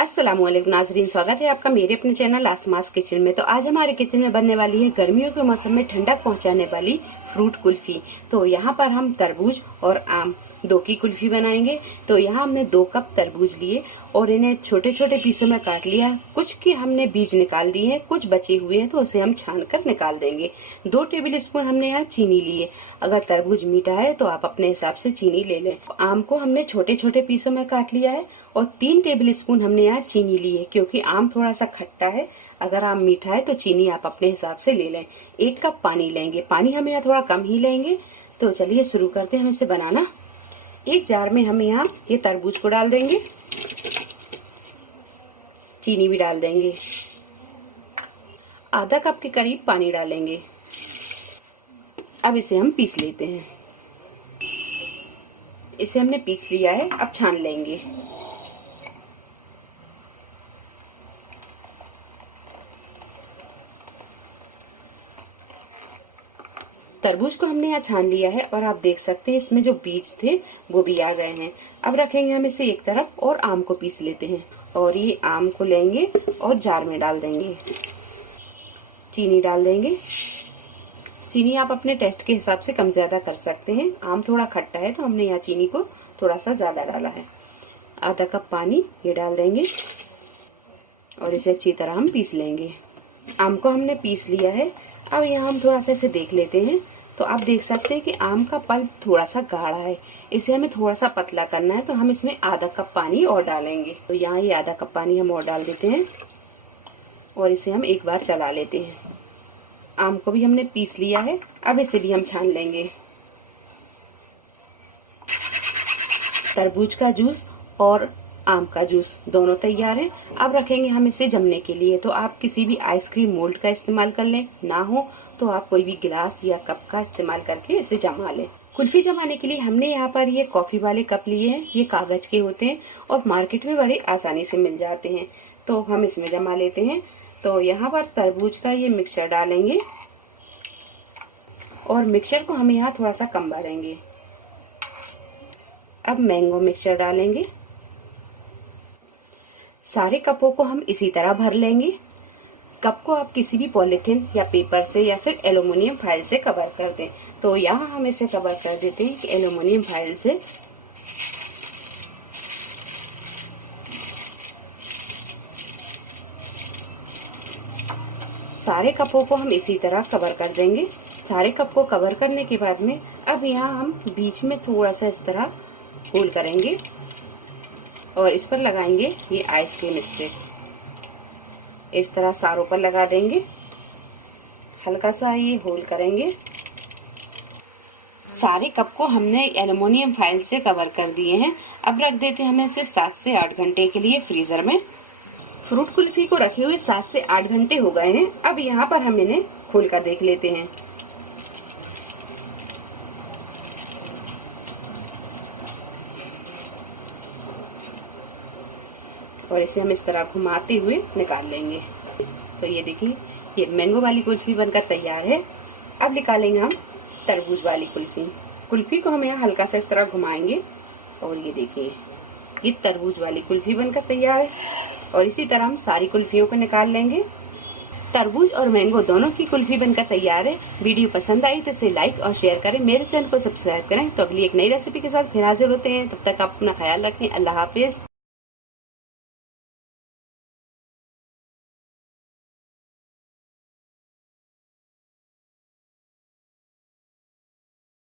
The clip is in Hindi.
अस्सलामुअलैकुम नाजरीन, स्वागत है आपका मेरे अपने चैनल आसमास किचन में। तो आज हमारे किचन में बनने वाली है गर्मियों के मौसम में ठंडक पहुंचाने वाली फ्रूट कुल्फी। तो यहाँ पर हम तरबूज और आम दो की कुल्फी बनाएंगे। तो यहाँ हमने 2 कप तरबूज लिए और इन्हें छोटे छोटे पीसों में काट लिया। कुछ की हमने बीज निकाल दिए हैं, कुछ बचे हुए हैं तो उसे हम छान कर निकाल देंगे। 2 टेबल स्पून हमने यहाँ चीनी लिए। अगर तरबूज मीठा है तो आप अपने हिसाब से चीनी ले लें। आम को हमने छोटे छोटे पीसों में काट लिया है और 3 टेबल स्पून हमने यहाँ चीनी ली है, क्योंकि आम थोड़ा सा खट्टा है। अगर आम मीठा है तो चीनी आप अपने हिसाब से ले लें। 1 कप पानी लेंगे। पानी हम यहाँ थोड़ा कम ही लेंगे। तो चलिए शुरू करते हैं हम इसे बनाना। एक जार में हम यहाँ ये तरबूज को डाल देंगे, चीनी भी डाल देंगे, आधा कप के करीब पानी डालेंगे। अब इसे हम पीस लेते हैं। इसे हमने पीस लिया है, अब छान लेंगे। तरबूज को हमने यहाँ छान लिया है और आप देख सकते हैं इसमें जो बीज थे वो भी आ गए हैं। अब रखेंगे हम इसे एक तरफ और आम को पीस लेते हैं। और ये आम को लेंगे और जार में डाल देंगे। चीनी डाल देंगे। चीनी आप अपने टेस्ट के हिसाब से कम ज्यादा कर सकते हैं। आम थोड़ा खट्टा है तो हमने यहाँ चीनी को थोड़ा सा ज्यादा डाला है। आधा कप पानी ये डाल देंगे और इसे अच्छी तरह हम पीस लेंगे। आम को हमने पीस लिया है। अब यहाँ हम थोड़ा सा इसे देख लेते हैं। तो आप देख सकते हैं कि आम का पल्प थोड़ा सा गाढ़ा है, इसे हमें थोड़ा सा पतला करना है। तो हम इसमें आधा कप पानी और डालेंगे। तो यहाँ ये आधा कप पानी हम और डाल देते हैं और इसे हम एक बार चला लेते हैं। आम को भी हमने पीस लिया है, अब इसे भी हम छान लेंगे। तरबूज का जूस और आम का जूस दोनों तैयार है। अब रखेंगे हम इसे जमने के लिए। तो आप किसी भी आइसक्रीम मोल्ड का इस्तेमाल कर लें, ना हो तो आप कोई भी गिलास या कप का इस्तेमाल करके इसे जमा लें। कुल्फी जमाने के लिए हमने यहाँ पर ये कॉफी वाले कप लिए हैं। ये कागज के होते हैं और मार्केट में बड़े आसानी से मिल जाते हैं। तो हम इसमें जमा लेते हैं। तो यहाँ पर तरबूज का ये मिक्सचर डालेंगे और मिक्सचर को हम यहाँ थोड़ा सा कम भरेंगे। अब मैंगो मिक्सचर डालेंगे। सारे कपों को हम इसी तरह भर लेंगे। कप को आप किसी भी पॉलिथीन या पेपर से या फिर एल्युमिनियम फाइल से कवर कर दें। तो यहाँ हम इसे कवर कर देते हैं कि एल्युमिनियम फाइल से। सारे कपों को हम इसी तरह कवर कर देंगे। सारे कप को कवर करने के बाद में अब यहाँ हम बीच में थोड़ा सा इस तरह होल करेंगे और इस पर लगाएंगे ये आइसक्रीम स्टिक। इस तरह सारों पर लगा देंगे। हल्का सा ये होल करेंगे। सारे कप को हमने एल्युमिनियम फाइल से कवर कर दिए हैं। अब रख देते हैं हमें इसे 7 से 8 घंटे के लिए फ्रीजर में। फ्रूट कुल्फी को रखे हुए 7 से 8 घंटे हो गए हैं। अब यहाँ पर हम इन्हें खोल कर देख लेते हैं। और इसे हम इस तरह घुमाते हुए निकाल लेंगे। तो ये देखिए, ये मैंगो वाली कुल्फी बनकर तैयार है। अब निकालेंगे हम तरबूज वाली कुल्फी। कुल्फी को हम यहाँ हल्का सा इस तरह घुमाएंगे और ये देखिए, ये तरबूज वाली कुल्फी बनकर तैयार है। और इसी तरह हम सारी कुल्फियों को निकाल लेंगे। तरबूज और मैंगो दोनों की कुल्फी बनकर तैयार है। वीडियो पसंद आई तो इसे लाइक और शेयर करें। मेरे चैनल को सब्सक्राइब करें। तो अगली एक नई रेसिपी के साथ फिर हाजिर होते हैं। तब तक आप अपना ख्याल रखें। अल्लाह हाफिज।